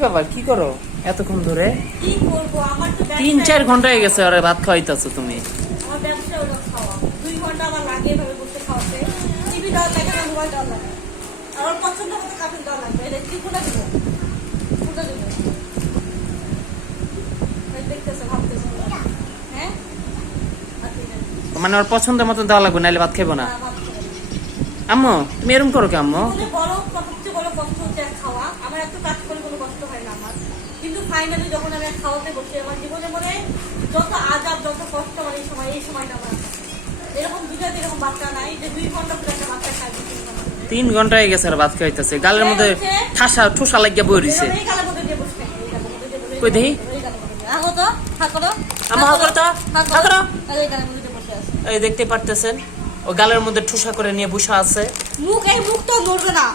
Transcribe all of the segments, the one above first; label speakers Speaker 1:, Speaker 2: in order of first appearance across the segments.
Speaker 1: ব্যাপার? কি করো? এতক্ষণ ধরে?
Speaker 2: কি করব? আমার তো
Speaker 1: তিন চার ঘণ্টা হয়ে গেছে ওরা ভাত খাওয়াইতেছো তুমি।
Speaker 2: পছন্দ হ্যাঁ? আর।
Speaker 1: মানে ওর পছন্দের মতো দেওয়া লাগবে নাহলে ভাত খাব না? আম্মু তুমি এরকম করো কি আম্মু?
Speaker 2: বড় সবচেয়ে বড় কষ্ট হচ্ছে খাওয়া। আমার এত কাজ করে কোনো কষ্ট হয় না আমার কিন্তু ফাইনালি যখন আমি খাওয়াতে বসি আমার জীবনে মনে যত আজাব যত কষ্ট আমার এই সময় এই সময়টা আমার। এরকম দুটাতে এরকম বাচ্চা নাই যে দুই ঘণ্টা করে একটা বাচ্চা খায় দুই তিন
Speaker 1: ঘণ্টা হয়ে গেছে ওরা ভাত খাওয়াইতেছে গালের মধ্যে ঠাসা ঠোসা লাগিয়া বই
Speaker 2: বসে-
Speaker 1: কই দেখি?
Speaker 2: আর। এই
Speaker 1: দেখতে পারতেছেন ও গালের মধ্যে ঠোসা করে নিয়ে বসে আছে।
Speaker 2: মুখ এই মুখ তো নড়বে না।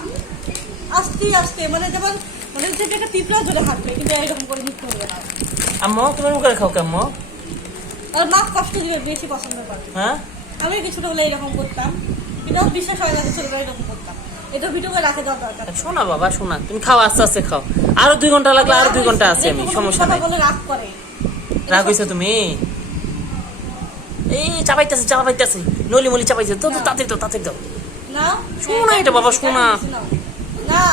Speaker 2: আস্তে আস্তে মানে যেমন মানে হচ্ছে একটা পিঁপড়া ধরে হাঁটবে কিন্তু এরকম করে মুখ নড়বে না।
Speaker 1: আম্মু তুমি করে খাও কি
Speaker 2: আর মা কষ্ট দিলে বেশি পছন্দ করে।
Speaker 1: হ্যাঁ?
Speaker 2: আমি কি ছোটবেলায় এরকম করতাম। কিন্তু বিশ্বাস হয় না যে ছোটবেলায় এরকম করতাম। এটা ভিডিও করে রাখে দেওয়া দরকার
Speaker 1: শোনা বাবা শোনা। তুমি খাও আস্তে আস্তে খাও। আরও দুই ঘণ্টা লাগলে আরও দুই ঘণ্টা আছে আমি সমস্যা নাই।
Speaker 2: বলে রাগ করে।
Speaker 1: রাগ হয়েছে তুমি? এই চাপাইতেছে চাপাইতেছে। নলি মলি চাপাইছে তো তো। তাড়াতাড়ি তো তাড়াতাড়ি দাও।
Speaker 2: না
Speaker 1: শোনো এটা বাবা, শোনো না।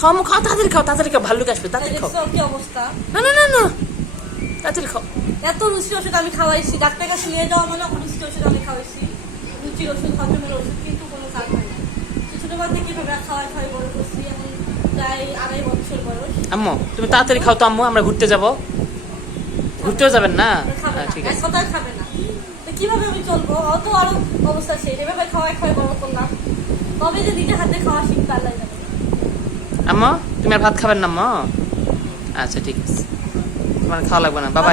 Speaker 1: খাও খাও তাড়াতাড়ি খাও তাড়াতাড়ি খাও ভাল্লুক আসবে তাড়াতাড়ি খাও।
Speaker 2: কি অবস্থা?
Speaker 1: না না না না তাড়াতাড়ি খাও।
Speaker 2: এত রুচির ওষুধ আমি খাওয়াইছি ডাক্তার কাছে নিয়ে যাওয়া মানে রুচির ওষুধ আমি খাওয়াইছি। রুচির ওষুধ হজমের ওষুধ কিন্তু কোনো কাজ হয় না। ছোটবেলা থেকে কীভাবে খাওয়াই খাওয়াই বড় করছি এখন প্রায় আড়াই বছর বয়স।
Speaker 1: আম্মু তুমি তাড়াতাড়ি খাও তো আম্মু আমরা ঘুরতে যাব। ঘুরতেও যাবেন না? হ্যাঁ, ঠিক আছে।
Speaker 2: কথায় খাবে না। তো কীভাবে আমি চলবো? অত আরও অবস্থা সেই এভাবে খাওয়াই খাওয়াই বড় করলাম। কবে যে নিজের হাতে খাওয়া শিখতে আল্লাহ জানে।
Speaker 1: আম্মু, তুমি আর ভাত খাবেন না, আম্মু? আচ্ছা ঠিক আছে। তোমার খাওয়া লাগবে না বাবা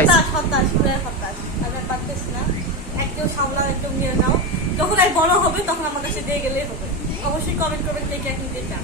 Speaker 2: নাও। যখন আর বড় হবে, তখন আমার কাছে দিয়ে গেলেই হবে। অবশ্যই কমেন্ট করবেন কে কে নিতে চান